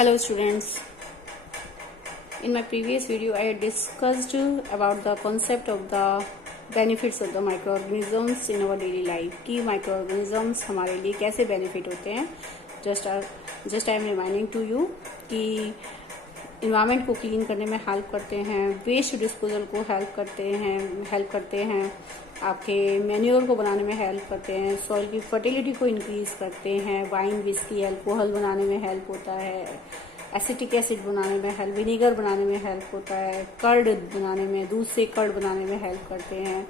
Hello students, in my previous video I had discussed about the concept of the benefits of the microorganisms in our daily life कि microorganisms हमारे लिए कैसे benefit होते हैं. just I am reminding to you कि environment को clean करने में हेल्प करते हैं, वेस्ट डिस्पोजल को हेल्प करते हैं, आपके मैन्योर को बनाने में हेल्प करते हैं, सॉइल की फर्टिलिटी को इंक्रीज करते हैं, वाइन विस्की अल्कोहल बनाने में हेल्प होता है, एसिटिक एसिड बनाने में हेल्प, विनीगर बनाने में हेल्प होता है, कर्ड बनाने में, दूध से कर्ड बनाने में हेल्प करते हैं.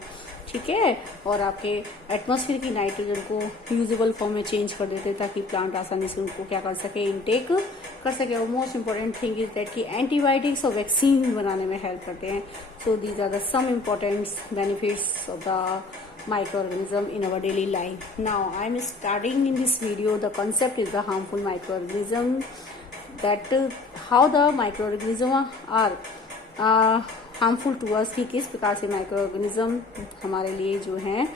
ठीक है, और आपके एटमॉस्फेयर की नाइट्रोजन को यूजेबल फॉर्म में चेंज कर देते हैं ताकि प्लांट आसानी से उनको क्या कर सके, इनटेक कर सके. और most important thing is that कि एंटीबायोटिक्स और वैक्सीन बनाने में हेल्प करते हैं. So these are the some important benefits of the microorganism in our daily life. Now I am starting in this video, the concept is the harmful microorganism, that how the microorganism are harmful to us, कि किस प्रकार से microorganism हमारे लिए जो है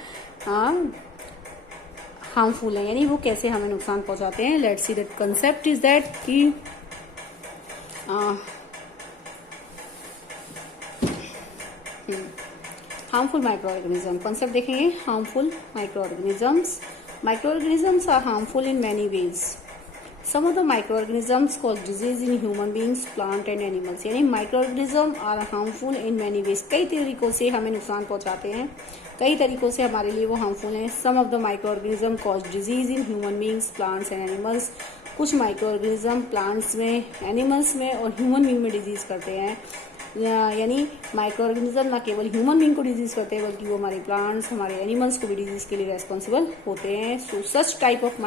harmful है, यानी वो कैसे हमें नुकसान पहुंचाते हैं. Let's see that concept is that कि हार्मफुल माइक्रोऑर्गेनिज्म कंसेप्ट देखेंगे. Harmful microorganisms are harmful in many ways. Some of the microorganisms cause disease in human beings, plant and animals. यानी microorganism are harmful in many ways. कई तरीकों से हमें नुकसान पहुंचाते हैं, कई तरीकों से हमारे लिए वो हार्मफुल हैं. Some of the microorganism cause disease in human beings, plants and animals. कुछ माइक्रोऑर्गेनिज्म प्लांट्स में, एनिमल्स में और ह्यूमन बींग में डिजीज करते हैं. यानी माइक्रोऑर्गेनिज्म न केवल ह्यूमन बींग को डिजीज करते हैं बल्कि वो हमारे प्लांट्स, हमारे एनिमल्स को भी डिजीज के लिए रेस्पॉन्सिबल होते हैं. So such type of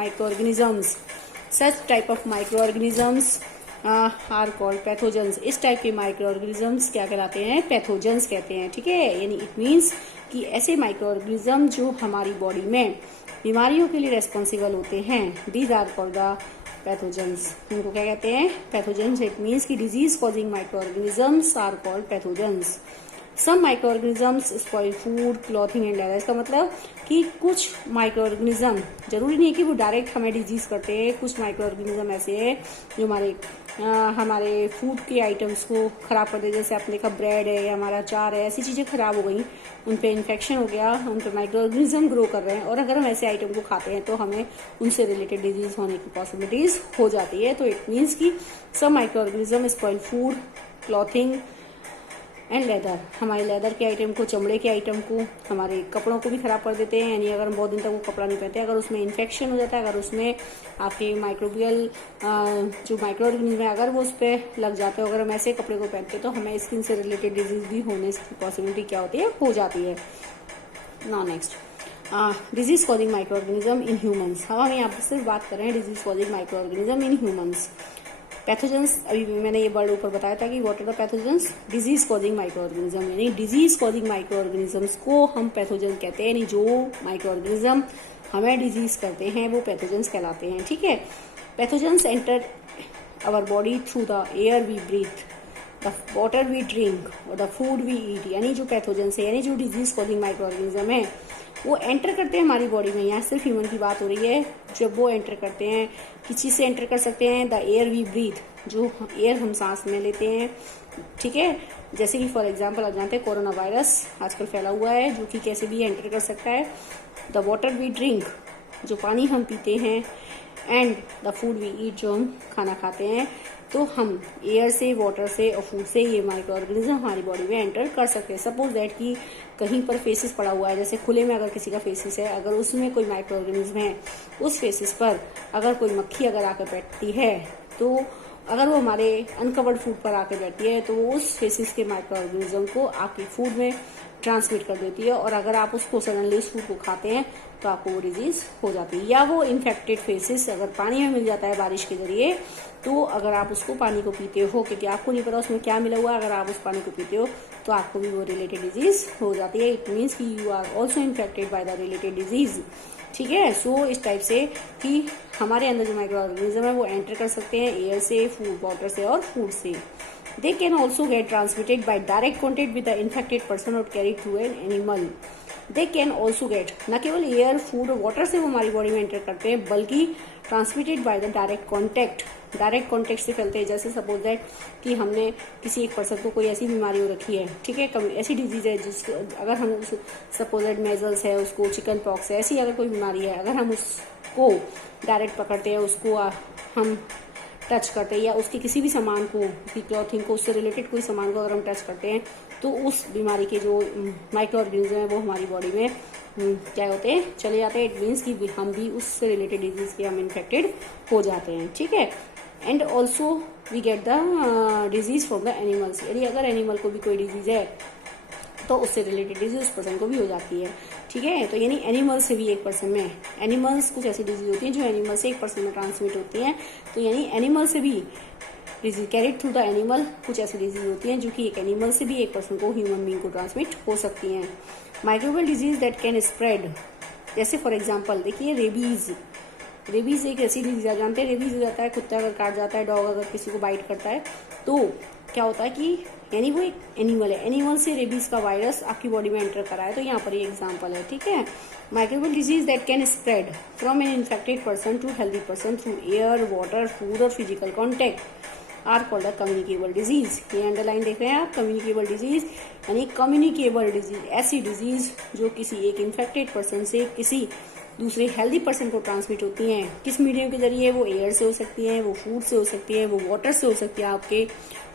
microorganisms are called pathogens. इस टाइप के माइक्रोऑर्गेनिज्म्स क्या कहलाते हैं? पैथोजेंस कहते हैं. ठीक है, यानी इट मीन्स कि ऐसे माइक्रोऑर्गेनिज्म जो हमारी बॉडी में बीमारियों के लिए रेस्पॉन्सिबल होते हैं, these are called the pathogens. उनको क्या कहते हैं? पैथोजेंस. इट मीन्स कि disease causing microorganisms are called pathogens. Some microorganisms spoil food, clothing and leather. इसका मतलब कि कुछ माइक्रोऑर्गेनिज्म, जरूरी नहीं है कि वो डायरेक्ट हमें डिजीज करते हैं. कुछ माइक्रोऑर्गेनिज्म ऐसे हैं जो हमारे फूड के आइटम्स को खराब कर दे. जैसे आपने देखा ब्रेड है या हमारा अचार है, ऐसी चीजें खराब हो गई, उन पे इन्फेक्शन हो गया, उन पे माइक्रोऑर्गेनिज्म ग्रो कर रहे हैं, और अगर हम ऐसे आइटम को खाते हैं तो हमें उनसे रिलेटेड डिजीज होने की पॉसिबिलिटीज हो जाती है. तो इट मीन्स कि some microorganism spoil food, clothing and leather. हमारे लेदर के आइटम को, चमड़े के आइटम को, हमारे कपड़ों को भी खराब कर देते हैं. यानी अगर हम बहुत दिन तक वो कपड़ा नहीं पहनते, अगर उसमें इन्फेक्शन हो जाता है, अगर उसमें आपके माइक्रोबियल जो माइक्रोऑर्गेनिज्म है अगर वो उस पर लग जाते हैं, अगर हम ऐसे कपड़े को पहनते हैं तो हमें स्किन से रिलेटेड डिजीज भी होने की पॉसिबिलिटी क्या होती है? हो जाती है. Now next, disease causing microorganism in humans. हम यहाँ पर सिर्फ बात कर रहे हैं disease causing microorganism in humans. Pathogens, अभी मैंने ये वर्ड ऊपर बताया था कि what are the pathogens? Disease causing microorganism. यानी डिजीज कॉजिंग माइक्रोऑर्गेनिज्म्स को हम पैथोजन कहते हैं. यानी जो माइक्रोऑर्गेनिज्म हमें डिजीज करते हैं वो पैथोजेंस कहलाते हैं. ठीक है, pathogens enter our body through the air we breathe, the water we drink और द फूड वी ईट. यानी जो पैथोजेंस है, यानी जो डिजीज कॉजिंग माइक्रोऑर्गेनिज्म है, वो एंटर करते हैं हमारी बॉडी में. यहाँ सिर्फ ह्यूमन की बात हो रही है. जब वो एंटर करते हैं, किस चीज से एंटर कर सकते हैं? द एयर वी ब्रीथ, जो एयर हम सांस में लेते हैं. ठीक है, जैसे कि फॉर एग्जाम्पल आप जानते हैं कोरोना वायरस आजकल फैला हुआ है, जो कि कैसे भी एंटर कर सकता है. द वाटर वी ड्रिंक, जो पानी हम पीते हैं, and the food we eat, जो हम खाना खाते हैं. तो हम एयर से, वाटर से और फूड से ये माइक्रोऑर्गेनिज्म हमारी बॉडी में एंटर कर सकते हैं. सपोज दैट कि कहीं पर फेसिस पड़ा हुआ है, जैसे खुले में अगर किसी का फेसिस है, अगर उसमें कोई माइक्रोऑर्गेनिज्म है, उस फेसिस पर अगर कोई मक्खी अगर आकर बैठती है, तो अगर वो हमारे अनकवर्ड फूड पर आकर बैठती है तो वो उस फेसिस के माइक्रोऑर्गेनिज्म को आपके फूड में ट्रांसमिट कर देती है, और अगर आप उसको सडनली उस फूड को खाते हैं तो आपको वो डिजीज हो जाती है. या वो इन्फेक्टेड फेसिस अगर पानी में मिल जाता है बारिश के जरिए, तो अगर आप उसको पानी को पीते हो, क्योंकि आपको नहीं पता उसमें क्या मिला हुआ है, अगर आप उस पानी को पीते हो तो आपको भी वो रिलेटेड डिजीज हो जाती है. इट मीन्स कि you are also infected by the related disease. ठीक है, सो इस टाइप से कि हमारे अंदर जो माइक्रोऑर्गेनिज्म है वो एंटर कर सकते हैं एयर से, फूड, वाटर से और फूड से. They can also get transmitted by direct contact with the infected person or carried through an animal. They can also get, न केवल एयर, फूड और वाटर से वो हमारी बॉडी में एंटर करते हैं, बल्कि transmitted by the direct contact, direct contact से फैलते हैं। जैसे सपोज दैट कि हमने किसी एक पर्सन को कोई ऐसी बीमारी हो रखी है, ठीक है, ऐसी डिजीज है जिसको अगर हम सपोज दैट मेजल्स है, उसको चिकन पॉक्स है, ऐसी अगर कोई बीमारी है, अगर हम उसको डायरेक्ट पकड़ते हैं, उसको हम टच करते हैं या उसके किसी भी सामान को, उसकी क्लॉथिंग को, उससे रिलेटेड कोई सामान को अगर हम टच करते हैं, तो उस बीमारी के जो माइक्रो ऑर्गेनिज्म है वो हमारी बॉडी में क्या होते हैं, चले जाते हैं। इट मीन्स कि हम भी उससे रिलेटेड डिजीज के हम इन्फेक्टेड हो जाते हैं, ठीक है। And also we get the disease from the animals, यदि अगर एनिमल को भी कोई डिजीज है तो उससे रिलेटेड डिजीज उस पर्सन को भी हो जाती है, ठीक है। तो यानी एनिमल से भी एक पर्सन में, एनिमल्स कुछ ऐसी डिजीज होती हैं जो एनिमल से एक पर्सन में ट्रांसमिट होती हैं, तो यानी एनिमल से भी disease carried through the animal, कुछ ऐसी डिजीज होती हैं जो कि एक एनिमल से भी एक पर्सन को, ह्यूमन बीइंग को ट्रांसमिट हो सकती हैं। Microbial disease that can spread, जैसे फॉर एग्जाम्पल देखिए रेबीज, रेबीज एक ऐसी डिजीज है, जानते हैं रेबीज हो जाता है, कुत्ता अगर काट जाता है, डॉग अगर किसी को बाइट करता है, तो क्या होता है कि यानी वो एक एनिमल है, एनिमल से रेबीज का वायरस आपकी बॉडी में एंटर करा है, तो यहाँ पर ये एग्जांपल है, ठीक है। Microbial disease that can spread from an infected person to healthy person through air, water, food और physical contact are called a communicable disease. ये अंडरलाइन देख रहे हैं आप, कम्युनिकेबल डिजीज यानी कम्युनिकेबल डिजीज ऐसी डिजीज जो किसी एक इन्फेक्टेड पर्सन से किसी दूसरे हेल्दी पर्सन को ट्रांसमिट होती हैं। किस मीडियम के जरिए? वो एयर से हो सकती हैं, वो फूड से हो सकती है, वो वाटर से हो सकती है, आपके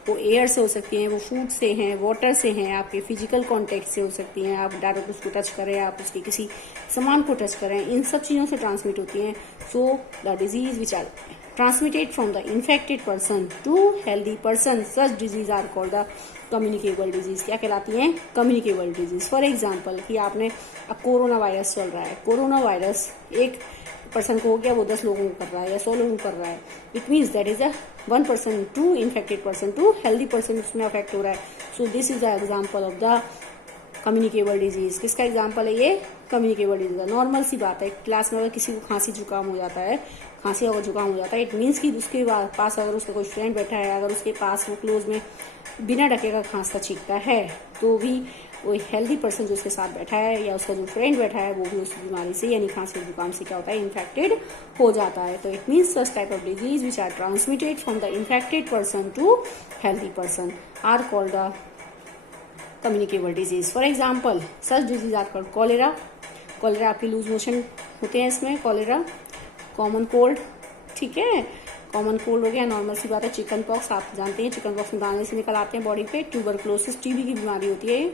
वो एयर से हो सकती हैं, वो फूड से हैं, वाटर से हैं, आपके फिजिकल कांटेक्ट से हो सकती हैं, आप डायरेक्ट उसको टच करें, आप उसके किसी सामान को टच करें, इन सब चीज़ों से ट्रांसमिट होती हैं। So the disease which are transmitted from the infected person to healthy person, such disease are called the communicable disease. क्या कहलाती हैं? Communicable disease. फॉर एग्जाम्पल कि आपने अब कोरोना वायरस चल रहा है, कोरोना वायरस एक पर्सन को हो गया, वो 10 लोगों को कर रहा है या 100 लोगों को कर रहा है, it means that is a 1 person to infected person to healthy person उसमें अफेक्ट हो रहा है। So this is the example of the communicable disease. किसका एग्जाम्पल है ये? कम्युनिकेबल डिजीज का। नॉर्मल सी बात है, क्लास में अगर किसी को खांसी जुकाम हो जाता है, खांसी अगर जुकाम हो जाता है, इट मीन्स कि उसके पास अगर उसका कोई फ्रेंड बैठा है, अगर उसके पास वो क्लोज में बिना ढके का खांसता छींकता है, तो भी वो हेल्दी पर्सन जो उसके साथ बैठा है या उसका जो फ्रेंड बैठा है वो भी उस बीमारी से यानी खांसी जुकाम से क्या होता है? इन्फेक्टेड हो जाता है। तो it means such type of disease which are transmitted from the infected person to healthy person are called the communicable disease. For example such disease are called cholera, cholera आपके लूज मोशन होते हैं इसमें, cholera, common cold, ठीक है, common cold हो गया, normal सी बात है। चिकन पॉक्स आप जानते हैं, चिकन पॉक्स में दाने से निकल आते हैं बॉडी पे। ट्यूबरक्लोसिस टीबी की बीमारी होती है,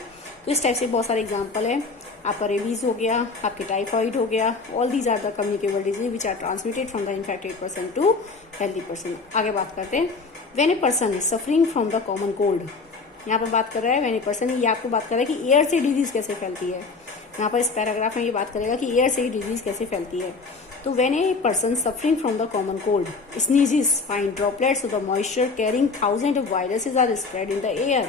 तो इस टाइप से बहुत सारे एग्जांपल है। आपका रेबीज हो गया, आपके टाइफाइड हो गया, all these are the communicable disease which are transmitted from the infected person to healthy person. आगे बात करते हैं, when a person is suffering from the common cold, यहाँ पर बात कर रहा है व्हेन ए पर्सन, ये आपको बात कर रहा है कि एयर से डिजीज कैसे फैलती है। यहाँ पर इस पैराग्राफ में ये बात करेगा कि एयर से डिजीज कैसे फैलती है। तो when a person suffering from the common cold sneezes, fine droplets of the moisture carrying thousands of viruses are spread in the air.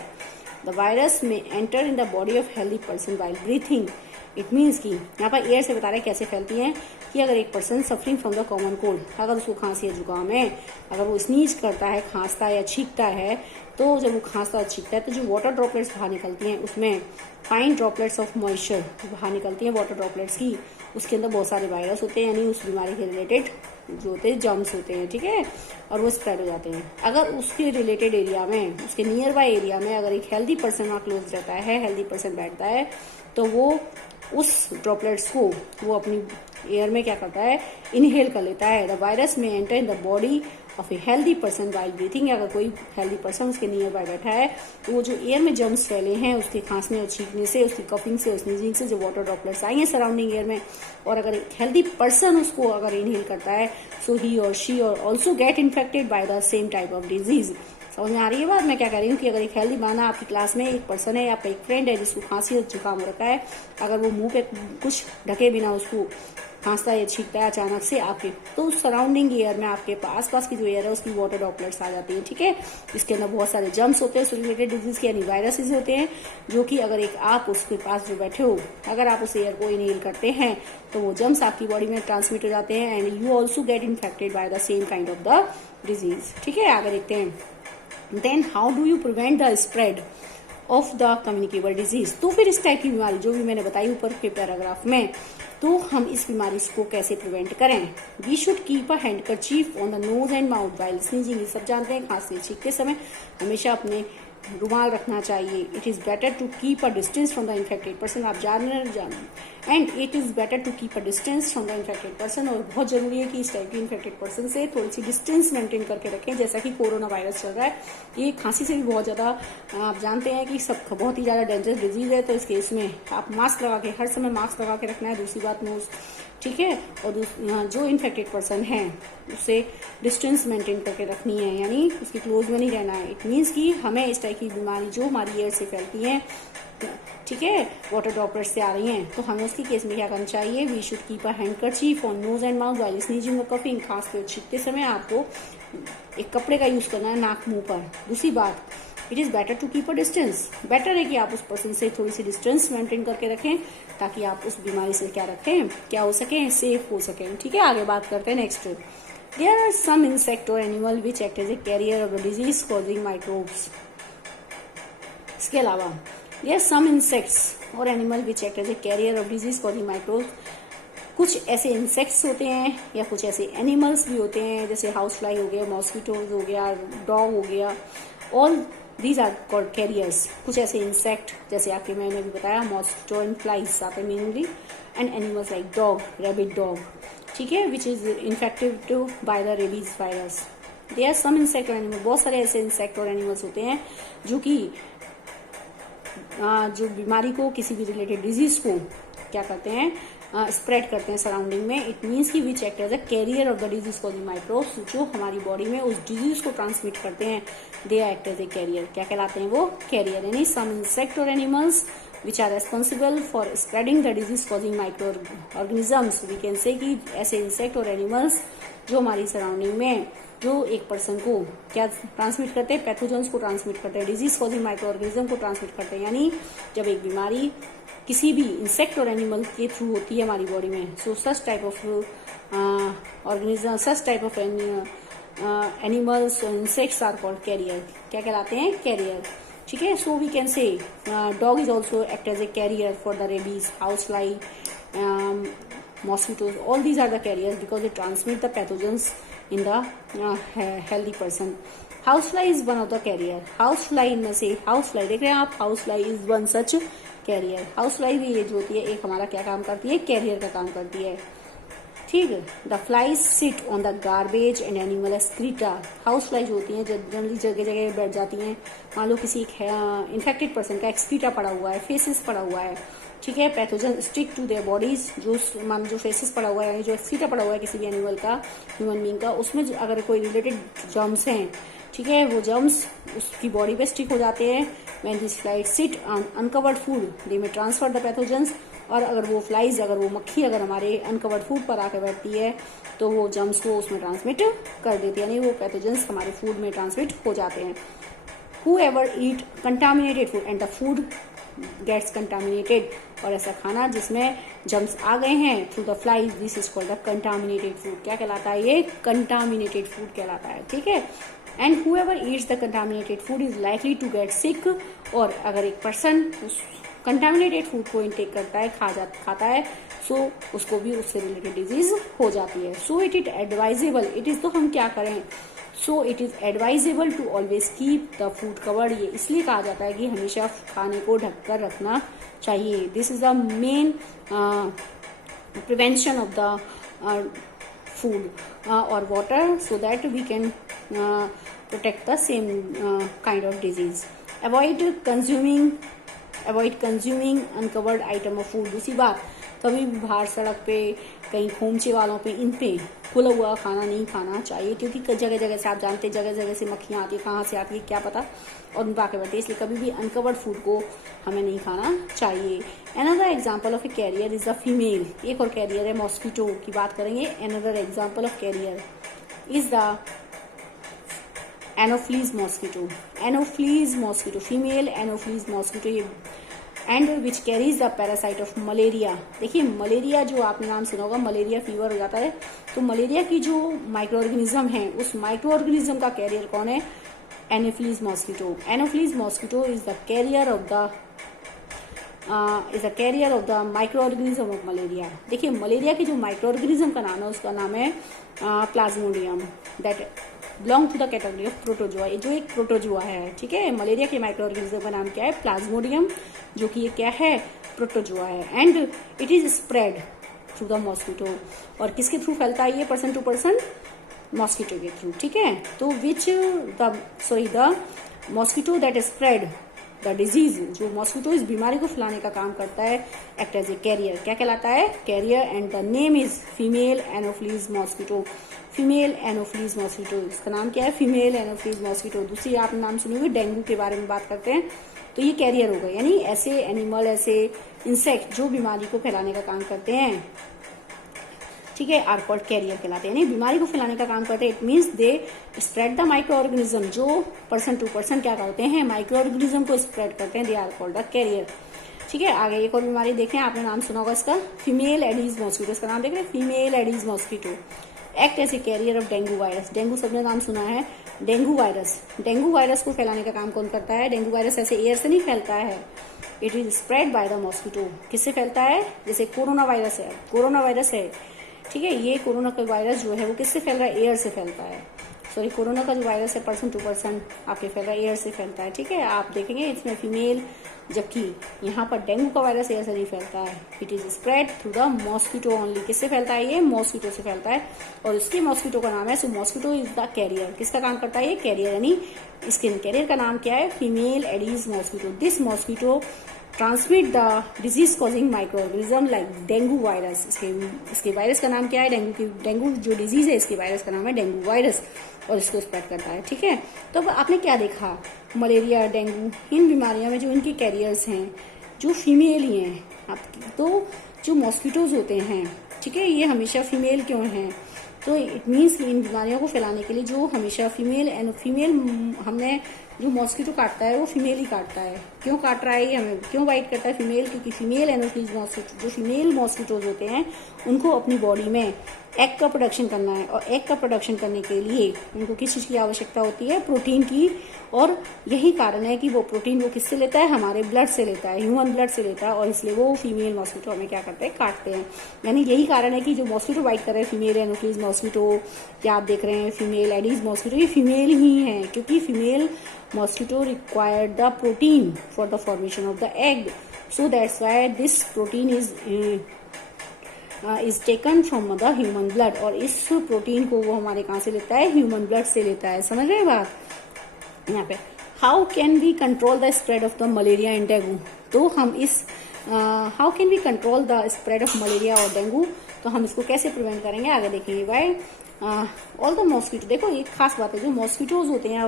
The virus may enter in the body of healthy person while breathing. It means कि यहाँ पर air से बता रहे हैं कैसे फैलती हैं, कि अगर एक person suffering from the common cold, अगर उसको खांसी या जुकाम है, अगर वो स्नीज करता है, खांसता है या छींकता है, तो जब वो खांसता और छींकता है तो जो वाटर ड्रॉपलेट्स बाहर निकलती हैं, उसमें फाइन ड्रॉपलेट्स ऑफ मॉइस्चर बाहर निकलती हैं वाटर ड्रॉपलेट्स की, उसके अंदर बहुत सारे वायरस होते हैं, यानी उस बीमारी के रिलेटेड जो होते हैं जर्म्स होते हैं, ठीक है, और वो स्प्रेड हो जाते हैं। अगर उसके रिलेटेड एरिया में, उसके नियर बाय एरिया में अगर एक हेल्दी पर्सन वहाँ क्लोज रहता है, हेल्दी पर्सन बैठता है, तो वो उस ड्रॉपलेट्स को वो अपनी एयर में क्या करता है? इनहेल कर लेता है। द वायरस में enter in the body of a healthy person while breathing. अगर कोई हेल्दी पर्सन उसके नियर बाय बैठा है, तो वो जो एयर में जर्म्स फैले हैं उसके खांसने और छींकने से, उसकी कफिंग से, स्नीजिंग से, जो वाटर ड्रॉपलेट्स आई हैं सराउंडिंग एयर में, और अगर एक हेल्दी पर्सन उसको अगर इनहेल करता है, सो ही और शी और also get infected by the same type of disease. समझ में आ रही है बात मैं क्या कह रही हूँ? कि अगर एक हेल्दी माना आपकी क्लास में एक पर्सन है, आपका एक फ्रेंड है जिसको खांसी और जुकाम हो रखा है, अगर वो मुंह पे कुछ ढके बिना उसको खांसता या छींकता है अचानक से आपके, तो उस सराउंडिंग एयर में आपके आसपास की जो एयर है उसकी वाटर ड्रॉपलेट्स आ जाती हैं, ठीक है, इसके अंदर बहुत सारे जर्म्स होते हैं, उससे रिलेटेड डिजीज के यानी वायरसेस होते हैं, जो कि अगर एक आप उसके पास जो बैठे हो, अगर आप उस एयर को इनहेल करते हैं, तो वो जर्म्स आपकी बॉडी में ट्रांसमिट हो जाते हैं, and you also get infected by the same kind of the disease, ठीक है। आगे देखते हैं, then how do you prevent the spread of the communicable disease. तो फिर इस टाइप की बीमारी जो भी मैंने बताई ऊपर के पैराग्राफ में, तो हम इस बीमारी को कैसे प्रिवेंट करें। We should keep a handkerchief on the nose and mouth while sneezing. सब जानते हैं खांसते छींकते समय हमेशा अपने रुमाल रखना चाहिए। It is better to keep a distance from the infected person. आप जान and it is better to keep a distance from the infected person. और बहुत जरूरी है कि इस टाइप की इन्फेक्टेड पर्सन से थोड़ी सी डिस्टेंस मेंटेन करके रखें। जैसा कि कोरोना वायरस चल रहा है, ये खांसी से भी बहुत ज्यादा, आप जानते हैं कि सब बहुत ही ज्यादा डेंजरस डिजीज है। तो इस केस में आप मास्क लगा के, हर समय मास्क लगा के रखना है। दूसरी बात नोज, ठीक है, और जो इन्फेक्टेड पर्सन है उससे डिस्टेंस मेंटेन करके रखनी है, यानी उसके क्लोज में नहीं रहना है। इट मीन्स कि हमें इस टाइप की बीमारी जो हमारी एयर से फैलती है, ठीक है, वाटर ड्रॉपलेट से आ रही हैं, तो हमें उसके केस में क्या करना चाहिए। We should keep a handkerchief on nose and mouth while sneezing और कफिंग। खांसते और छींकते समय आपको एक कपड़े का यूज करना है नाक मुंह पर। दूसरी बात, it is better to keep a distance. Better है कि आप उस पर्सन से थोड़ी सी डिस्टेंस मेंटेन करके रखें, ताकि आप उस बीमारी से क्या रखें, क्या हो सके, सेफ हो सके। ठीक है, आगे बात करते हैं next. There are some insect और animal which act as a carrier of the disease causing microbes. इसके अलावा देयर आर सम इंसेक्ट्स और animal which act as a carrier of disease causing microbes. कुछ ऐसे इंसेक्ट्स होते हैं या कुछ ऐसे एनिमल्स भी होते हैं, जैसे हाउस फ्लाई हो गया, मॉस्किटोज हो गया, डॉग हो गया, all these are called carriers. कुछ ऐसे इंसेक्ट जैसे आपके मैंने भी बताया, मॉस्किटो एंड फ्लाइज आते हैं mainly, and animals like dog, rabbit dog, ठीक है, which is infected by the rabies virus. They are some insect और एनिमल। बहुत सारे ऐसे इंसेक्ट और एनिमल्स होते हैं जो कि जो बीमारी को, किसी भी रिलेटेड डिजीज को क्या करते हैं, स्प्रेड करते हैं सराउंडिंग में। इट मीन्स की which act as a carrier of the disease causing microbes. जो हमारी बॉडी में उस डिजीज को ट्रांसमिट करते हैं, they act as a carrier. क्या कहलाते हैं वो, कैरियर। यानी सम इंसेक्ट और animals which are responsible for spreading the disease causing micro organisms. We can say कि ऐसे इंसेक्ट और एनिमल्स जो हमारी सराउंडिंग में जो एक पर्सन को क्या ट्रांसमिट करते हैं, पैथोजेंस को ट्रांसमिट करते हैं, डिजीज कॉजिंग माइक्रो ऑर्गेनिज्म को ट्रांसमिट करते हैं। यानी जब एक बीमारी किसी भी इंसेक्ट और एनिमल के थ्रू होती है हमारी बॉडी में, so such type of organism, such type of animals और इंसेक्ट्स आर कॉल्ड कैरियर। क्या कहलाते हैं, कैरियर। ठीक है, so we can say dog is also act as a carrier for the rabies, house fly, mosquitoes, all these are the carriers because they transmit the pathogens in the healthy person. Housefly is one of the carrier. Housefly इनमें से housefly देख रहे हैं आप, housefly is one such carrier. Housefly भी ये जो होती है एक हमारा क्या काम करती है, कैरियर का काम करती है। ठीक है, the flies sit on the garbage and animal excreta. House fly जो होती हैं जनरली जगह जगह बैठ जाती हैं। मान लो किसी इन्फेक्टेड पर्सन का एक्सक्रीटा पड़ा हुआ है, फेसिस पड़ा हुआ है, ठीक है, pathogen stick to their bodies. जो फेसिस पड़ा हुआ है, यानी जो एक्सक्रीटा पड़ा हुआ है किसी भी एनिमल का, ह्यूमन बीइंग का, उसमें अगर कोई रिलेटेड जर्म्स हैं, ठीक है, वो जर्म्स उसकी बॉडी पे स्टिक हो जाते हैं। When this flies sit on uncovered food they may transfer the pathogens. और अगर वो फ्लाइज, अगर वो मक्खी अगर हमारे अनकवर्ड फूड पर आकर बैठती है तो वो जर्म्स को उसमें ट्रांसमिट कर देती है, यानी वो पैथोजेंस हमारे फूड में ट्रांसमिट हो जाते हैं। Whoever eat contaminated food and the food gets contaminated, और ऐसा खाना जिसमें जर्म्स आ गए हैं through the flies, this is called the contaminated food. क्या कहलाता है ये, कंटामिनेटेड फूड कहलाता है। ठीक है, and whoever eats the contaminated food is likely to get sick। और अगर एक पर्सन उस कंटामिनेटेड फूड को इनटेक करता है, खाता है, सो उसको भी उससे रिलेटेड डिजीज हो जाती है। So it is advisable, it is, तो हम क्या करें, so it is advisable to always keep the food covered. ये इसलिए कहा जाता है कि हमेशा खाने को ढककर रखना चाहिए। This is the main prevention of the food और water, so that we can protect the same kind of disease. Avoid consuming uncovered item of food. दूसरी बात, कभी भी बाहर सड़क पे, कहीं खोमचे वालों पे, इन पे खुला हुआ खाना नहीं खाना चाहिए, क्योंकि जगह जगह से आप जानते हैं जगह जगह से मक्खियाँ आती है, कहाँ से आती है क्या पता, और उन पर आके बैठती है। इसलिए कभी भी अनकवर्ड फूड को हमें नहीं खाना चाहिए। Another example of a carrier is the female. एक और कैरियर है, मॉस्किटो की बात करेंगे। Another example of carrier is the anopheles mosquito. Anopheles mosquito, female anopheles mosquito, ये and which carries the parasite of malaria. देखिए, मलेरिया जो आपने नाम सुना होगा, मलेरिया फीवर हो जाता है, तो मलेरिया की जो माइक्रो ऑर्गेनिज्म है, उस माइक्रो ऑर्गेनिज्म का कैरियर कौन है, anopheles mosquito. Anopheles mosquito is the career of the micro organism of malaria. देखिए मलेरिया के जो माइक्रो ऑर्गेनिज्म का नाम है उसका नाम है plasmodium, that belong to the category of protozoa. ये जो एक प्रोटोजोआ है, ठीक है. मलेरिया के माइक्रो ऑर्गेनिज्म का नाम क्या है? प्लाज्मोडियम, जो कि ये क्या है? प्रोटोजोआ है. And it is spread through the mosquito. और किसके थ्रू फैलता है ये? पर्सन टू पर्सन, मॉस्किटो के थ्रू, ठीक है. तो the mosquito that spread the disease, जो मॉस्किटो इस बीमारी को फैलाने का काम करता है, एक्ट एज ए कैरियर. क्या कहलाता है? Carrier. And the name is female anopheles mosquito. Female anopheles mosquito, इसका नाम क्या है? Female anopheles mosquito. दूसरी आप नाम सुनोगे, डेंगू के बारे में बात करते हैं, तो ये कैरियर हो गए, यानी ऐसे एनिमल, ऐसे इंसेक्ट जो बीमारी को फैलाने का काम करते हैं, ठीक है, आर कॉल्ड कैरियर कहलाते हैं. यानी बीमारी को फैलाने का काम करते हैं. It means they spread the micro organism. जो पर्सन टू पर्सन क्या करते हैं? माइक्रो ऑर्गेनिज्म को स्प्रेड करते हैं. They are called the carrier. ठीक है. आगे एक और बीमारी देखें, आपने नाम सुना होगा इसका, फीमेल एडीज मॉस्किटो. इसका नाम देख रहे हैं, female aedes mosquito. Act as a carrier of dengue virus. Dengue सबने नाम सुना है. डेंगू वायरस, डेंगू वायरस को फैलाने का काम कौन करता है? डेंगू वायरस ऐसे एयर से नहीं फैलता है. It is spread by the mosquito. किससे फैलता है? जैसे कोरोना वायरस है, कोरोना वायरस है, ठीक है. ये कोरोना का वायरस जो है वो किससे फैल रहा है? एयर से फैलता है. सॉरी, कोरोना का जो वायरस है पर्सन टू पर्सन आपके फैल रहा है, एयर से फैलता है, ठीक है. आप देखेंगे इसमें फीमेल, जबकि यहाँ पर डेंगू का वायरस एयर से नहीं फैलता है. It is spread through the mosquito only. किससे फैलता है? ये मॉस्किटो से फैलता है. और इसके मॉस्किटो का नाम है, सो मॉस्किटो इज द कैरियर. किसका काम करता है ये? कैरियर. यानी इसके कैरियर का नाम क्या है? Female aedes mosquito. This mosquito transmit the disease causing micro organism like dengue virus. इसके वायरस का नाम क्या है? डेंगू जो डिजीज है इसके वायरस का नाम है डेंगू वायरस, और इसको स्प्रेड करता है, ठीक है. तो आपने क्या देखा? मलेरिया, डेंगू, इन बीमारियों में जो इनके कैरियर्स हैं जो फीमेल ही हैं आपकी. तो जो मॉस्किटोज होते हैं, ठीक है, ये हमेशा फीमेल क्यों हैं? तो इट मीन्स कि इन बीमारियों को फैलाने के लिए जो हमेशा फीमेल हमने जो मॉस्किटो काटता है वो फीमेल ही काटता है. क्यों काट रहा है ये? हमें क्यों बाइट करता है? फीमेल, क्योंकि फीमेल एनोफिलीज मॉस्किटो, जो फीमेल मॉस्किटोज होते हैं, उनको अपनी बॉडी में एग का प्रोडक्शन करना है. और एग का प्रोडक्शन करने के लिए उनको किस चीज की आवश्यकता होती है? प्रोटीन की. और यही कारण है कि वो प्रोटीन वो किससे लेता है? हमारे ब्लड से लेता है, ह्यूमन ब्लड से लेता है. और इसलिए वो फीमेल मॉस्किटो हमें क्या करते हैं? काटते हैं. यानी यही कारण है कि जो मॉस्किटो बाइट कर रहे हैं फीमेल एनोफिलीज मॉस्किटो, या आप देख रहे हैं फीमेल एडीज मॉस्किटो, ये फीमेल ही है, क्योंकि female mosquito required the protein for the formation of the egg, so that's why this protein is taken from the human blood. और इस प्रोटीन को वो हमारे कहाँ से लेता है? ह्यूमन ब्लड से लेता है. समझ रहे हैं बात? यहाँ पे how can we control the spread of the malaria and dengue. तो हम इस how can we control the spread of malaria और डेंगू, तो हम इसको कैसे प्रिवेंट करेंगे आगे देखेंगे. By all the mosquito. देखो एक खास बात है, जो मॉस्किटोज होते हैं,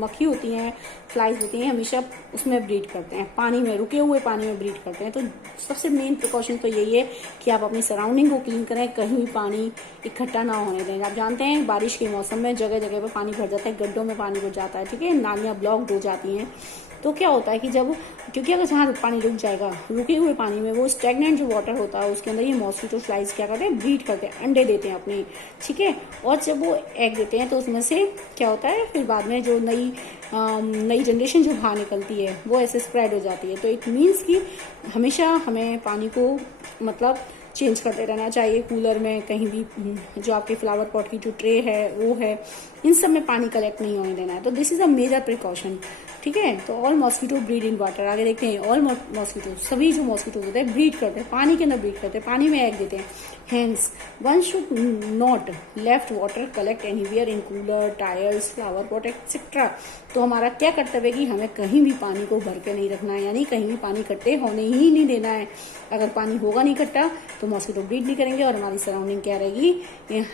मक्खी होती हैं, फ्लाइज होती हैं, हमेशा उसमें ब्रीड करते हैं, पानी में, रुके हुए पानी में ब्रीड करते हैं. तो सबसे मेन प्रिकॉशन तो यही है कि आप अपनी सराउंडिंग को क्लीन करें, कहीं भी पानी इकट्ठा ना होने दें. आप जानते हैं बारिश के मौसम में जगह जगह पर पानी भर जाता है, गड्ढों में पानी भर जाता है, ठीक है, नालियां ब्लॉक्ड हो जाती हैं. तो क्या होता है कि जब, क्योंकि अगर जहाँ पानी रुक जाएगा, रुके हुए पानी में वो स्टेगनेंट जो वाटर होता है उसके अंदर ये मॉस्किटो फ्लाइज क्या करते हैं? ब्रीड करते हैं, अंडे देते हैं अपने, ठीक है. और जब वो एग देते हैं तो उसमें से क्या होता है? फिर बाद में जो नई जनरेशन जो बाहर निकलती है वो ऐसे स्प्रेड हो जाती है. तो इट मीन्स कि हमेशा हमें पानी को मतलब चेंज करते रहना चाहिए. कूलर में, कहीं भी, जो आपके फ्लावर पॉट की जो ट्रे है वो है, इन सब में पानी कलेक्ट नहीं होने देना है. तो this is a major precaution, ठीक है. तो all mosquito breed in water. आगे देखते हैं, ऑल मॉस्किटो, सभी जो मॉस्किटो होते हैं ब्रीड करते हैं, पानी के अंदर ब्रीड करते हैं, पानी में एग देते हैं. Hence one should not left water collect anywhere in cooler, tyres, flower pot etcetera. तो हमारा क्या कर्तव्य है कि हमें कहीं भी पानी को भर के नहीं रखना है, यानी कहीं भी पानी इकट्ठे होने ही नहीं देना है. अगर पानी होगा नहीं इकट्ठा तो मॉस्किटो ब्रीड नहीं करेंगे और हमारी सराउंडिंग क्या रहेगी?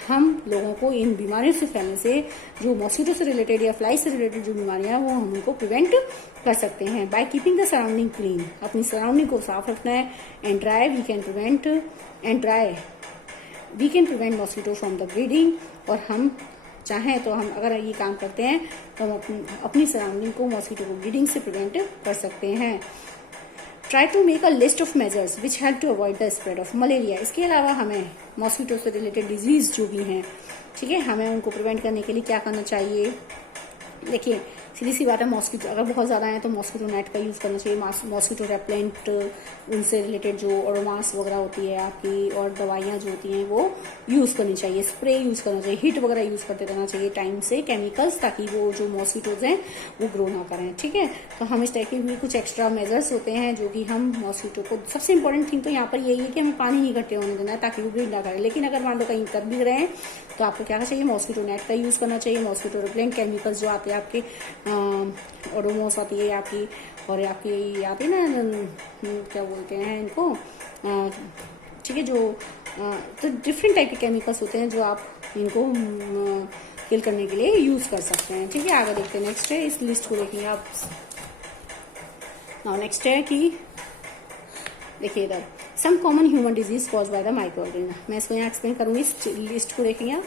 हम लोगों को इन बीमारियों से फैलने से, जो मॉस्किटो से रिलेटेड या फ्लाई से रिलेटेड जो बीमारियां वो हम उनको प्रिवेंट कर सकते हैं by keeping the surrounding clean. अपनी सराउंडिंग को साफ रखना है. And dry we can prevent mosquito from the breeding. और हम चाहें तो हम अगर ये काम करते हैं तो हम अपनी सराउंडिंग को मॉस्किटो को ब्रीडिंग से प्रिवेंट कर सकते हैं. Try to make a list of measures which help to avoid the spread of malaria. इसके अलावा हमें मॉस्किटो से रिलेटेड डिजीज जो भी हैं, ठीक है, हमें उनको प्रिवेंट करने के लिए क्या करना चाहिए? देखिए, सीधी सी बात है, मॉस्किटो अगर बहुत ज़्यादा है तो मॉस्किटो नेट का यूज़ करना चाहिए, मॉस्किटो रेपेलेंट, उनसे रिलेटेड जो ओडोमास वगैरह होती है आपकी और दवाइयाँ जो होती हैं वो यूज़ करनी चाहिए, स्प्रे यूज़ करना चाहिए, हिट वगैरह यूज़ करते रहना चाहिए टाइम से केमिकल्स, ताकि वो जो मॉस्किटोज हैं वो ग्रो ना करें। ठीक है, तो हम इस टाइप के भी कुछ एक्स्ट्रा मेजर्स होते हैं जो कि हम मॉस्किटो को, सबसे इंपॉर्टेंट थिंग तो यहाँ पर यही है कि हमें पानी नहीं इकट्ठे होने देना है ताकि वो ब्रीड ना करें। लेकिन अगर मान लो कहीं कर भी रहे हैं तो आपको क्या करना चाहिए, मॉस्किटो नेट का यूज़ करना चाहिए, मॉस्किटो रिपेलेंट केमिकल्स जो आते हैं आपके, ओडोमॉस आती है आपकी, और आपकी आती है ना क्या बोलते हैं इनको, ठीक है, जो तो डिफरेंट टाइप के केमिकल्स होते हैं जो आप इनको किल करने के लिए यूज़ कर सकते हैं। ठीक है, आगे देखते हैं, नेक्स्ट है, इस लिस्ट को देखिए आप। नेक्स्ट है कि देखिए इधर, some common human disease cause by the micro organism. मैं इसको यहाँ एक्सप्लेन करूंगी, इस लिस्ट को देखिए आप।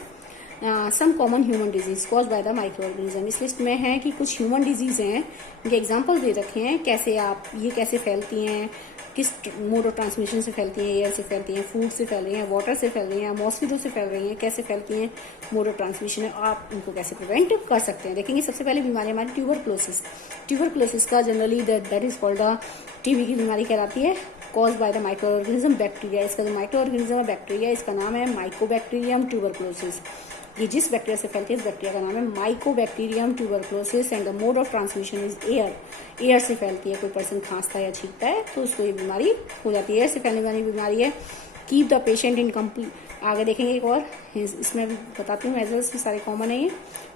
Some common human disease cause by the micro organism, इस लिस्ट में है कि कुछ ह्यूमन डिजीज हैं, उनके एग्जाम्पल दे रखे हैं, कैसे आप ये कैसे फैलती हैं, किस मोड ऑफ ट्रांसमिशन से फैलती हैं, एयर से फैलती हैं, फूड से फैल रही हैं, वाटर से फैल रही हैं, मॉस्किटो से फैल रही हैं, कैसे फैलती हैं, मोड ऑफ ट्रांसमिशन है, आप उनको कैसे प्रिवेंट कर सकते हैं। देखेंगे सबसे पहले बीमारी हमारी ट्यूबरक्लोसिस। ट्यूबरक्लोसिस का generally that is called the TB की बीमारी कहलाती है, cause by the micro organism bacteria. इसका जो माइक्रो ऑर्गेनिज्म है बैक्टीरिया, इसका नाम है माइकोबैक्टीरियम ट्यूबरक्लोसिस। ये जिस बैक्टीरिया से फैलती है इस बैक्टीरिया का नाम है Mycobacterium tuberculosis and the mode of transmission is air. Air से फैलती है, कोई पर्सन खांसता है या छींकता है तो उसको ये बीमारी हो जाती है, एयर से फैलने वाली बीमारी है। Keep the patient in complete, आगे देखेंगे एक और, इसमें बताती हूँ, मेजल्स भी सारे कॉमन है। ये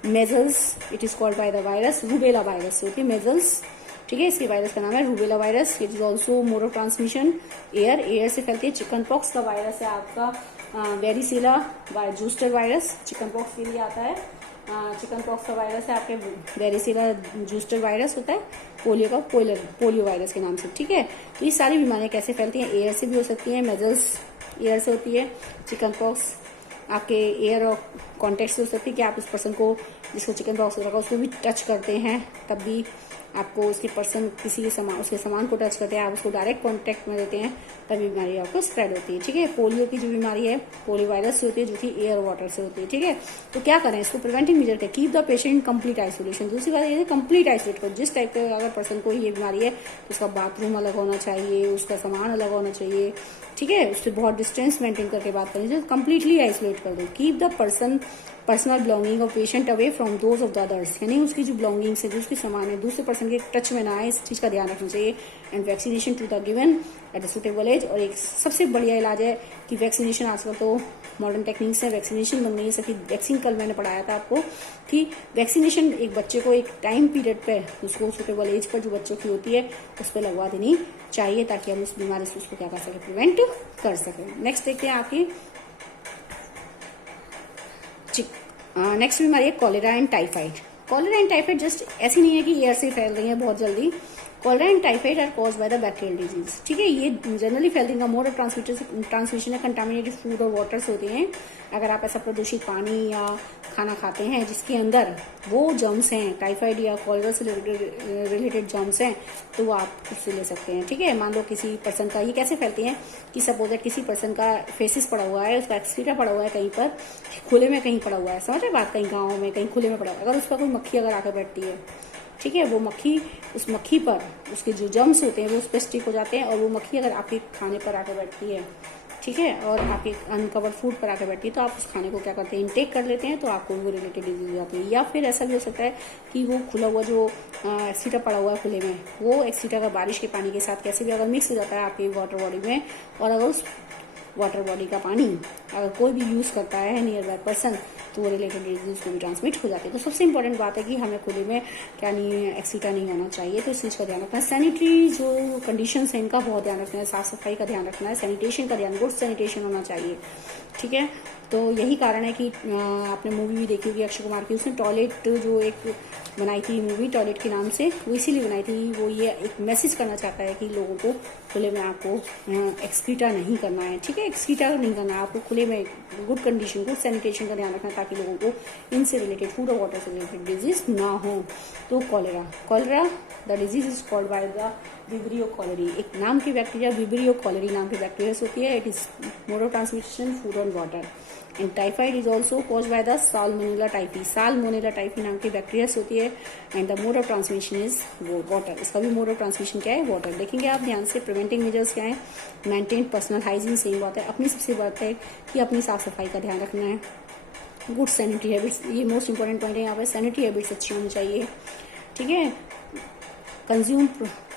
measles it is called by the virus, rubella virus होती है मेजल्स। ठीक है, इसके वायरस का नाम है rubella virus. It is also mode of transmission air, air से फैलती है। चिकन पॉक्स का वायरस है आपका वेरिसिला जूस्टर वायरस, चिकन पॉक्स के लिए आता है। चिकन पॉक्स का वायरस है आपके वेरिसिला जूस्टर वायरस होता है, पोलियो का पोलियो वायरस के नाम से। ठीक है, तो ये सारी बीमारियां कैसे फैलती हैं, एयर से भी हो सकती हैं, मेजल्स एयर से होती है, चिकन पॉक्स आपके एयर और कॉन्टेक्ट से हो सकती है कि आप उस पर्सन को जिसको चिकन पॉक्स हो रखा है उसको भी टच करते हैं, तब भी आपको उसके पर्सन किसी सामान उसके सामान को टच करते हैं, आप उसको डायरेक्ट कांटेक्ट में देते हैं, तभी बीमारी आपको स्प्रेड होती है। ठीक है, पोलियो की जो बीमारी है पोलियो वायरस से होती है, जो कि एयर वाटर से होती है। ठीक है, तो क्या करें, इसको प्रिवेंटिंग मेजर है, keep the patient complete isolation. दूसरी बात ये कंप्लीट आइसोलेट करो, जिस टाइप का अगर पर्सन को ये बीमारी है तो उसका बाथरूम अलग होना चाहिए, उसका सामान अलग होना चाहिए। ठीक है, उससे बहुत डिस्टेंस मेंटेन करके बात करनी चाहिए, कंप्लीटली आइसोलेट कर दो। Keep the personal belonging of patient away from those of the others, यानी उसकी जो बिलोंगिंग्स है, जो उसकी सामान है, दूसरे पर्सन के टच में ना आए, इस चीज का ध्यान रखना चाहिए। And vaccination to the given at the suitable age, और एक सबसे बढ़िया इलाज है कि वैक्सीनेशन, आजकल तो मॉडर्न टेक्निक्स है, वैक्सीनेशन बन गई है सबकी। वैक्सीन कल मैंने पढ़ाया था आपको कि वैक्सीनेशन एक बच्चे को एक टाइम पीरियड पे, उसको सुटेबल एज पर जो बच्चों की होती है उस पर लगवा देनी चाहिए, ताकि हम उस बीमारी से उसको क्या कर सके, प्रिवेंट कर सकें। नेक्स्ट देखते हैं आपकी नेक्स्ट बीमारी है cholera and typhoid. Cholera and typhoid just ऐसी नहीं है कि एयर से फैल रही है बहुत जल्दी, cholera and typhoid are cause by the bacterial disease. ठीक है, ये जनरली फैलती है, मोड ऑफ ट्रांसमिशन है कंटामिनेटेड फूड और वाटर से होते हैं। अगर आप ऐसा प्रदूषित पानी या खाना खाते हैं जिसके अंदर वो जर्म्स हैं, टाइफाइड या कॉलेरा से रिलेटेड जर्म्स हैं, तो वो आप उससे ले सकते हैं। ठीक है, मान लो किसी पर्सन का, ये कैसे फैलती हैं कि सपोज दैट किसी पर्सन का फेसिस पड़ा हुआ है, उसका एक्सक्रीटा पड़ा हुआ है कहीं पर खुले में, कहीं पड़ा हुआ है, समझ रहे बात, कहीं गाँव में कहीं खुले में पड़ा हुआ है, अगर उस पर कोई मक्खी अगर आकर बैठती है, ठीक है, वो मक्खी, उस मक्खी पर उसके जो जर्म्स होते हैं वो उस पर स्टिक हो जाते हैं, और वो मक्खी अगर आपके खाने पर आकर बैठती है, ठीक है, और आपके अनकवर्ड फूड पर आकर बैठती है, तो आप उस खाने को क्या करते हैं, इनटेक कर लेते हैं, तो आपको वो रिलेटेड डिजीज हो जाती है। या फिर ऐसा भी हो सकता है कि वो खुला हुआ जो एक्सीटा पड़ा हुआ है खुले में, वो एक्सीटा का बारिश के पानी के साथ कैसे भी अगर मिक्स हो जाता है आपकी वाटर बॉडी में, और अगर उस वाटर बॉडी का पानी अगर कोई भी यूज करता है नियर बाय पर्सन, तो वो रिलेटेड डिजीज को भी ट्रांसमिट हो जाती है। तो सबसे इंपॉर्टेंट बात है कि हमें खुले में क्या नहीं है, एक्सीटा नहीं होना चाहिए, तो इस चीज़ का ध्यान रखना है। सैनिटरी जो कंडीशंस हैं इनका बहुत ध्यान रखना है, साफ सफाई का ध्यान रखना है, सैनिटेशन का ध्यान, गुड सैनिटेशन होना चाहिए। ठीक है, तो यही कारण है कि आपने मूवी भी देखी होगी अक्षय कुमार की, उसने टॉयलेट जो एक बनाई थी मूवी टॉयलेट के नाम से, वो इसीलिए बनाई थी, वो ये एक मैसेज करना चाहता है कि लोगों को खुले में आपको एक्सक्रीटा नहीं करना है। ठीक है, एक्सक्रीटा नहीं करना है आपको, खुले में गुड कंडीशन, गुड सैनिटेशन का ध्यान रखना है, ताकि लोगों को इनसे रिलेटेड, फूड और वाटर से रिलेटेड डिजीज ना हो। तो cholera the disease is called by the vibrio cholerae, एक नाम की बैक्टीरिया विब्रियो कॉलेरी नाम की बैक्टीरिया होती है। It is mode of transmission food और and water. And typhoid is also cause by the salmonella typhi. Salmonella typhi नाम की बैक्टीरिया होती है। And the mode of transmission is water. इसका भी मोड ऑफ ट्रांसमिशन क्या है? वाटर। देखेंगे आप ध्यान से। प्रिवेंटिंग मेजर्स क्या है? मेंटेन पर्सनल हाइजीन, सेम बात है। अपनी सबसे बात है कि अपनी साफ सफाई का ध्यान रखना है। गुड सैनिटरी हैबिट्स, ये मोस्ट इंपॉर्टेंट पॉइंट है यहाँ पे। सैनिटरी हैबिट्स अच्छी होनी चाहिए, ठीक है। कंज्यूम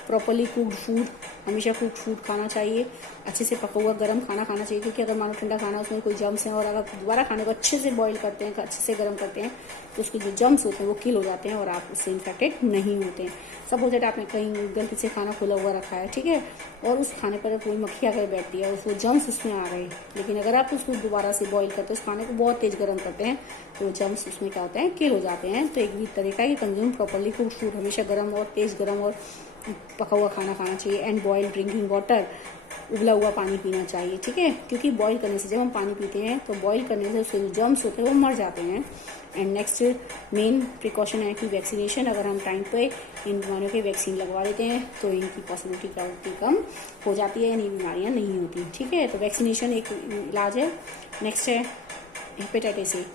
प्रॉपरली कुक्ड फूड, हमेशा कुक्ड फूड खाना चाहिए। अच्छे से पका हुआ गर्म खाना खाना चाहिए, क्योंकि अगर मानो ठंडा खाना उसमें कोई जम्स हैं और अगर दोबारा खाने को अच्छे से बॉईल करते हैं, अच्छे से गर्म करते हैं, तो उसके जो जम्स होते हैं वो किल हो जाते हैं और आप उससे इन्फेक्टेड नहीं होते हैं। सपोज दैट आपने कहीं गलती से खाना खुला हुआ रखा है, ठीक है, और उस खाने पर कोई मक्खी आकर बैठ दिया, उसको जम्स उसमें आ गए, लेकिन अगर आप उसको दोबारा से बॉईल करते हैं, उस खाने को बहुत तेज गर्म करते हैं, तो जम्स उसमें क्या होते हैं? किल हो जाते हैं। तो एक भी तरीका है कि कंज्यूम प्रॉपरली कुक्ड फूड, हमेशा गर्म और तेज गर्म और पका हुआ खाना खाना चाहिए। एंड बॉइल्ड ड्रिंकिंग वाटर, उबला हुआ पानी पीना चाहिए, ठीक है, क्योंकि बॉईल करने से, जब हम पानी पीते हैं तो बॉईल करने से उसके जो जर्म्स होते हैं वो मर जाते हैं। एंड नेक्स्ट मेन प्रिकॉशन है कि वैक्सीनेशन, अगर हम टाइम पे इन बीमारियों के वैक्सीन लगवा लेते हैं तो इनकी पॉसिबिलिटी क्या होती कम हो जाती है, यानी बीमारियां नहीं होती, ठीक है। तो वैक्सीनेशन एक इलाज है। नेक्स्ट है hepatitis A.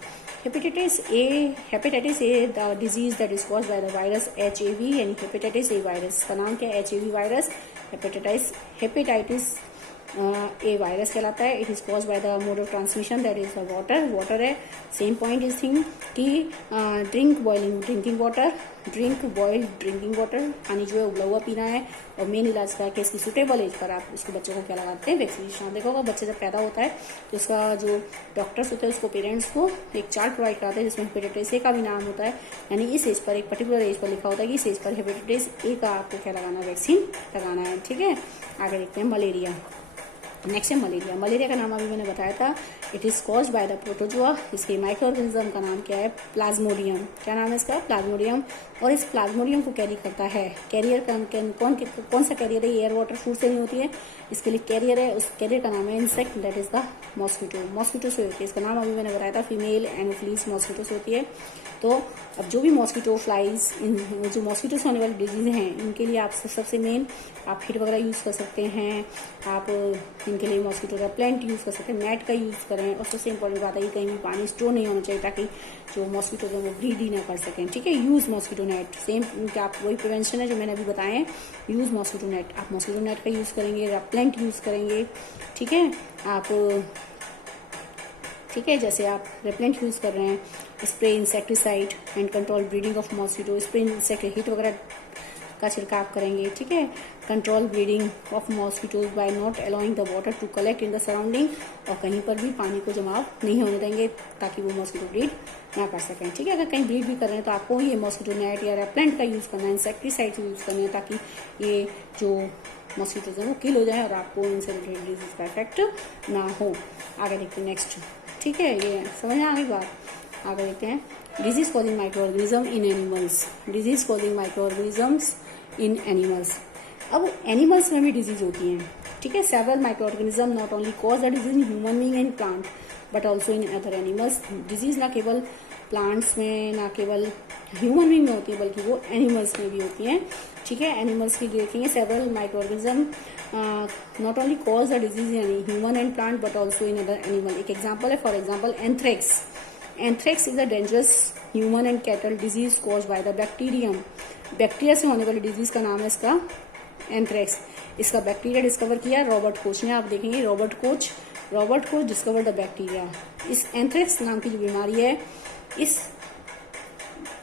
Hepatitis A the disease that is caused by the virus HAV, यानी हेपेटाइटिस ए वायरस का नाम क्या है? HAV virus. Hepatitis A virus कहलाता है। It is cause by the mode of transmission that is the water है। Same point is thing कि drink boiled drinking water, पानी जो है उबला हुआ पीना है। और मेन इलाज का है कि इसकी सुटेबल एज पर आप इसको बच्चों को क्या लगाते हैं? वैक्सीनेशन। देखा होगा बच्चे जब पैदा होता है तो उसका जो डॉक्टर्स होते हैं उसको पेरेंट्स को एक चार्ट प्रोवाइड कराते हैं जिसमें हेपेटाइटिस ए का भी नाम होता है, यानी इस एज पर, एक पर्टिकुलर एज पर लिखा होता है कि इस एज पर हेपेटाइटिस ए का आपको क्या लगाना है? वैक्सीन लगाना है, ठीक है। आगे देखते हैं मलेरिया। नेक्स्ट है मलेरिया। मलेरिया का नाम अभी मैंने बताया था। It is caused by the protozoa. इसके माइक्रो ऑर्गेनिज्म का नाम क्या है? प्लाज्मोडियम। क्या नाम है इसका? प्लाज्मोडियम। और इस प्लाज्मोडियम को कैरी करता है कैरियर कौन सा कैरियर है? एयर वाटर फूड से नहीं होती है, इसके लिए कैरियर है। उस कैरियर का नाम है insect, that is the mosquito. Mosquito से होती है, इसका नाम अभी मैंने बताया था, फीमेल एनोफिलीज मॉस्किटो से होती है। तो अब जो भी मॉस्किटो फ्लाइज, जो मॉस्किटो से होने वाली डिजीज हैं, इनके लिए आप सबसे मेन आप हिट वगैरह यूज कर सकते हैं। आप इनके लिए मॉस्किटो रेपेलेंट यूज कर सकते हैं, नेट का यूज करें। और सबसे इंपॉर्टेंट बात है कि कहीं भी पानी स्टोर नहीं होना चाहिए ताकि जो मॉस्किटो है वो ब्रीड ही ना कर सकें, ठीक है। यूज मॉस्किटो नेट, सेम आप वही प्रिवेंशन है जो मैंने अभी बताए हैं। यूज मॉस्किटो नेट, आप मॉस्किटो नेट का यूज करेंगे, रेपेलेंट यूज करेंगे, ठीक है। आप ठीक है, जैसे आप रेपेलेंट यूज कर रहे हैं, spray insecticide and control breeding of mosquito, spray insect hit वगैरह का छिड़काव करेंगे, ठीक है। Control breeding of mosquitoes by not allowing the water to collect in the surrounding, और कहीं पर भी पानी को जमाव नहीं होने देंगे ताकि वो मॉस्किटो ब्रीड ना कर सकें, ठीक है। अगर कहीं ब्रीड भी कर रहे हैं तो आपको ये मॉस्किटो नेट या रेपेलेंट का यूज करना है, इंसेक्टिसाइड यूज करना है, ताकि ये जो मॉस्किटोज हैं वो किल हो जाए और आपको इनसे रिलेटेड डिजीज का इफेक्ट ना हो। आगे देखते हैं नेक्स्ट, ठीक है, ये समझ में आ गई बात। आगे देखते हैं disease causing micro organism in animals. Disease causing micro organisms in animals. अब एनिमल्स में भी डिजीज होती हैं, ठीक है। Several micro organism not only cause the disease in human being and plant but also in other animals. Disease ना केवल plants में, ना केवल ह्यूमन बीइंग में होती है, बल्कि वो एनिमल्स में भी होती हैं, ठीक है। एनिमल्स की देखेंगे several micro organism not only cause the disease in human and plant but also in other animal. एक एग्जाम्पल है, for example anthrax. Anthrax is a dangerous human and cattle disease cause by the bacterium. Bacteria से होने वाली disease का नाम है इसका anthrax. इसका बैक्टीरिया डिस्कवर किया रॉबर्ट कोच ने। आप देखेंगे Robert Koch discover the bacteria. इस एंथ्रेक्स नाम की जो बीमारी है इस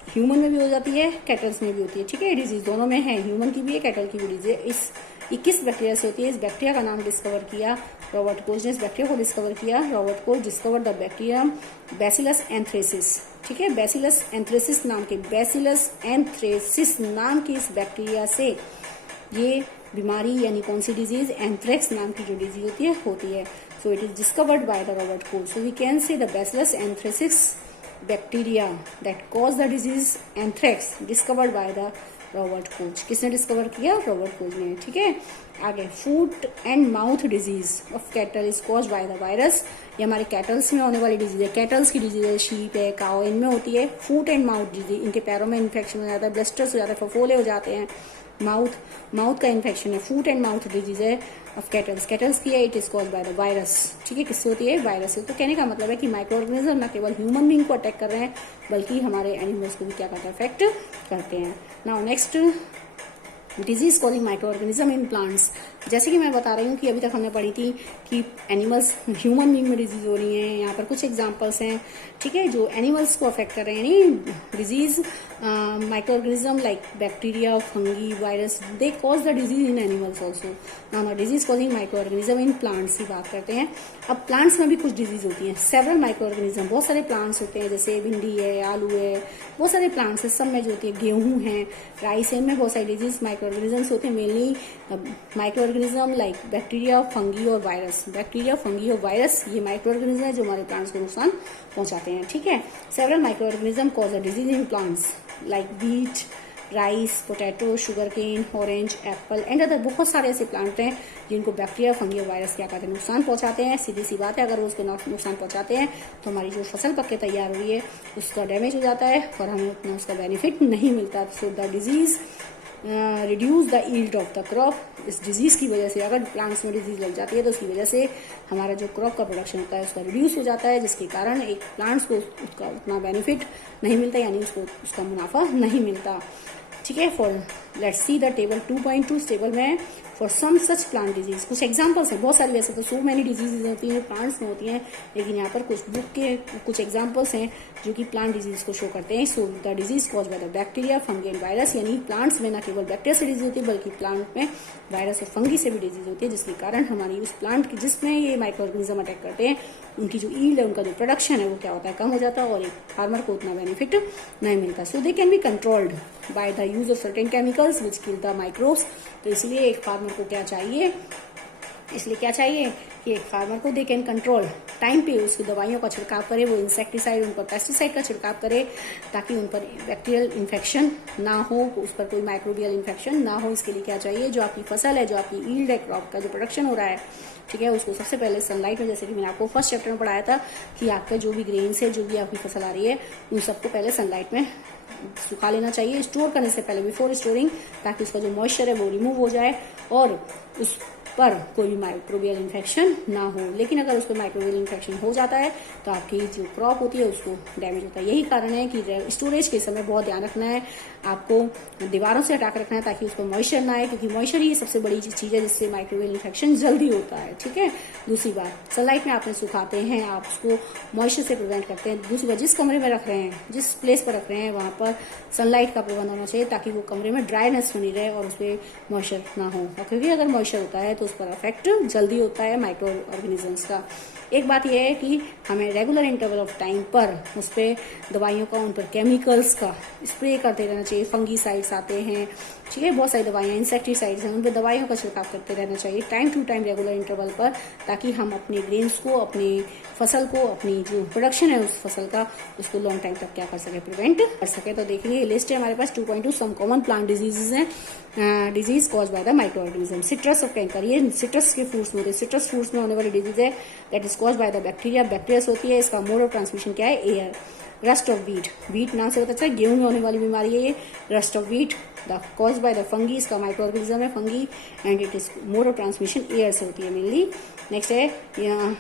ह्यूमन में भी हो जाती है, कैटल्स में भी होती है, ठीक है। डिजीज दोनों में है, ह्यूमन की भी है, कैटल की भी डिजीज है। इस 21 बैक्टीरिया से होती है। इस बैक्टीरिया का नाम डिस्कवर किया रॉबर्ट कोच ने। इस बैक्टीरिया को डिस्कवर किया Robert coach discover the bacterium bacillus anthracis, ठीक है। बैसिलस एंथ्रेसिस नाम की इस बैक्टीरिया से ये बीमारी, यानी कौन सी डिजीज? एंथ्रेक्स नाम की जो डिजीज होती है। So it is discovered by the Robert Koch. So we can say the bacillus anthracis bacteria that cause the disease anthrax discovered by the Robert Koch. किसने डिस्कवर किया? रॉबर्ट कोच ने, ठीक है। आगे foot and mouth disease of cattle is cause by the virus. ये हमारे kettles में होने वाली डिजीज है, कैटल्स की डिजीज है, शीप है, काओ, इनमें होती है। फूट एंड माउथ डिजीज, इनके पैरों में इन्फेक्शन हो जाता है, ब्लिस्टर्स हो जाते हैं, फफोले हो जाते हैं। माउथ का इन्फेक्शन है, फूट एंड माउथ डिजीज है। ऑफ कैटल्स, कैटल्स की है, it is cause by the virus, ठीक है, किससे होती है, वायरस से। तो कहने का मतलब है कि माइक्रो ऑर्गेनिज्म न केवल ह्यूमन बीइंग को अटैक कर रहे हैं बल्कि हमारे एनिमल्स को भी क्या करते हैं, अफेक्ट करते हैं। Now next, disease causing micro organism in plants. जैसे कि मैं बता रही हूँ कि अभी तक हमने पढ़ी थी कि एनिमल्स, ह्यूमन बीइंग में डिजीज हो रही हैं, यहाँ पर कुछ एग्जांपल्स हैं, ठीक है, जो एनिमल्स को अफेक्ट कर रहे हैं, यानी disease micro organism like bacteria, fungi, virus, they cause the disease in animals also. Now disease causing micro organism in plants की बात करते हैं। अब प्लांट्स में भी कुछ डिजीज होती हैं, सेवरल माइक्रो ऑर्गेनिज्म, बहुत सारे प्लांट्स होते हैं, जैसे भिंडी है, आलू है, बहुत सारे प्लांट्स है, सब में जो होती है, गेहूं है, राइस है, इनमें बहुत सारे डिजीज माइक्रो ऑर्गेनिजम्स होते हैं। Mainly micro organism like bacteria, fungi और वायरस। बैक्टीरिया, फंगी और वायरस ये माइक्रो ऑर्गेनिज्म है जो हमारे प्लांट्स को नुकसान पहुंचाते हैं, ठीक है। Several micro organism cause a disease in plants like wheat, rice, potato, sugar cane, orange, apple and other. बहुत सारे ऐसे प्लांट हैं जिनको बैक्टीरिया, फंगी और वायरस क्या करते हैं, नुकसान पहुंचाते हैं। सीधी सी बात है, अगर वो उसको नुकसान पहुंचाते हैं तो हमारी जो फसल पक के तैयार हुई है उसका डैमेज हो जाता है और हमें उतना उसका बेनिफिट नहीं मिलता। सो the disease reduce the yield of the crop. इस डिजीज की वजह से, अगर प्लांट्स में डिजीज लग जाती है तो उसकी वजह से हमारा जो क्रॉप का प्रोडक्शन होता है उसका रिड्यूस हो जाता है, जिसके कारण एक प्लांट्स को उसका उतना बेनिफिट नहीं मिलता, यानी उसको उसका मुनाफा नहीं मिलता, ठीक है। For let's see the table 2.2, इस टेबल में for some such plant disease कुछ एग्जांपल्स हैं, बहुत सारी, वैसे तो सो मैनी डिजीजेज होती हैं प्लांट्स में होती हैं, लेकिन यहाँ पर कुछ बुक के कुछ एग्जांपल्स हैं जो कि प्लांट डिजीज को शो करते हैं। So the disease cause by the bacteria, fungi and virus, यानी प्लांट्स में न केवल बैक्टीरिया से डिजीज होती है बल्कि प्लांट में वायरस और फंगी से भी डिजीज होती है, जिसके कारण हमारी उस प्लांट की जिसमें ये माइक्रो ऑर्गेनिज्म अटैक करते हैं उनकी जो ईल्ड है, उनका जो प्रोडक्शन है वो क्या होता है, कम हो जाता है और एक फार्मर को उतना बेनिफिट नहीं मिलता। So they can be controlled by the use of certain chemicals which kill the microbes. तो इसलिए एक फार्मर को क्या चाहिए, इसलिए क्या चाहिए कि एक फार्मर को दे कैन कंट्रोल, टाइम पे उसकी दवाइयों का छिड़काव करे, वो इंसेक्टिसाइड, उन पर पेस्टिसाइड का छिड़काव करे ताकि उन पर बैक्टीरियल इन्फेक्शन ना हो, उस पर कोई माइक्रोबियल इन्फेक्शन ना हो। इसके लिए क्या चाहिए, जो आपकी फसल है, जो आपकी ईल्ड है, क्रॉप का जो प्रोडक्शन हो रहा है, ठीक है, उसको सबसे पहले सनलाइट में, जैसे कि मैंने आपको फर्स्ट चैप्टर में पढ़ाया था कि आपका जो भी ग्रेन्स है, जो भी आपकी फसल आ रही है, उन सबको पहले सनलाइट में सुखा लेना चाहिए, स्टोर करने से पहले, बिफोर स्टोरिंग, ताकि उसका जो मॉइस्चर है वो रिमूव हो जाए और उस पर कोई भी माइक्रोबियल इन्फेक्शन ना हो। लेकिन अगर उस पर माइक्रोबियल इन्फेक्शन हो जाता है तो आपकी जो क्रॉप होती है उसको डैमेज होता है। यही कारण है कि स्टोरेज के समय बहुत ध्यान रखना है, आपको दीवारों से हटा कर रखना है ताकि उस पर मॉइस्चर ना आए, क्योंकि मॉइस्चर ही सबसे बड़ी चीज है जिससे माइक्रोबियल इन्फेक्शन जल्दी होता है, ठीक है। दूसरी बात, सनलाइट में आपने सुखाते हैं, आप उसको मॉइस्चर से प्रिवेंट करते हैं। दूसरी बात, जिस कमरे में रख रहे हैं, जिस प्लेस पर रख रहे हैं, वहां पर सनलाइट का प्रबंध होना चाहिए ताकि वो कमरे में ड्राईनेस बनी रहे और उस पर मॉइस्चर ना हो, और क्योंकि अगर मॉइस्चर होता है तो उस पर अफेक्ट जल्दी होता है माइक्रो ऑर्गेनिजम्स का। एक बात यह है कि हमें रेगुलर इंटरवल ऑफ टाइम पर उस पर दवाइयों का, उन पर केमिकल्स का स्प्रे करते रहना चाहिए। फंगीसाइड्स आते हैं, ठीक है, बहुत सारी दवाइयाँ, इंसेक्टिसाइड्स हैं, उन पर दवाइयों का छिड़काव करते रहना चाहिए time to time, regular interval पर, ताकि हम अपने ग्रेन्स को, अपनी फसल को, अपनी जो प्रोडक्शन है उस फसल का, उसको लॉन्ग टाइम तक क्या कर सके, प्रिवेंट कर सके। तो देखिए लिस्ट है हमारे पास 2.2 सम कॉमन प्लांट डिजीजेज हैं, disease cause by the micro organism. Citrus of canker, ये सिट्रस के फ्रूट्स में होते हैं, सिट्रस फ्रूट्स में होने वाली डिजीज है that is cause by the bacteria, bacteria होती है। इसका मोड ऑफ ट्रांसमिशन क्या है, air. Rust of wheat, wheat नाम से पता चला गेहूं में होने वाली बीमारी है ये, rust of wheat, the cause by the fungi, इसका माइक्रो ऑर्गेनिज्म है fungi, and it is mode of transmission air से होती है मेनली। नेक्स्ट है यहाँ,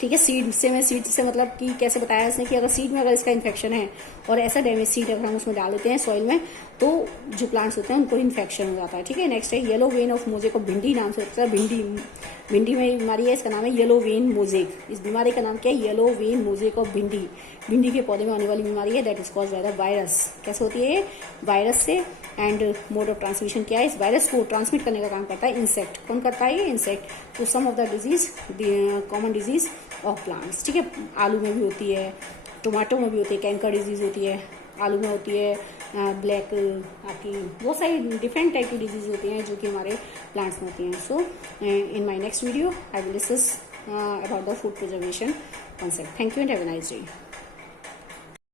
ठीक है, सीड से, मैं सीड से मतलब कि कैसे बताया इसने कि अगर सीड में अगर इसका इन्फेक्शन है और ऐसा डैमेज सीड अगर हम उसमें डाल देते हैं सॉइल में तो जो प्लांट्स होते हैं उनको इन्फेक्शन हो जाता है, ठीक है। नेक्स्ट है येलो वेन ऑफ मोजेक, भिंडी नाम से होता है, भिंडी में बीमारी है, इसका नाम है येलो वेन मोजेक। इस बीमारी का नाम क्या है, येलो वेन मोजेक ऑफ भिंडी। भिंडी के पौधे में होने वाली बीमारी है that is cause by the virus. कैसे होती है, वायरस से। एंड मोड ऑफ ट्रांसमिशन क्या है, इस वायरस को ट्रांसमिट करने का काम करता है इंसेक्ट। कौन करता है, ये इंसेक्ट। तो some of the disease, common disease of plants, ठीक है। आलू में भी होती है, टोमेटो में भी होती है, कैंकर डिजीज होती है, आलू में होती है, ब्लैक, आपकी बहुत सारी डिफरेंट टाइप की डिजीज होती हैं जो कि हमारे प्लांट्स में होती हैं। So in my next video I will discuss about the food preservation concept. Thank you and have a nice day.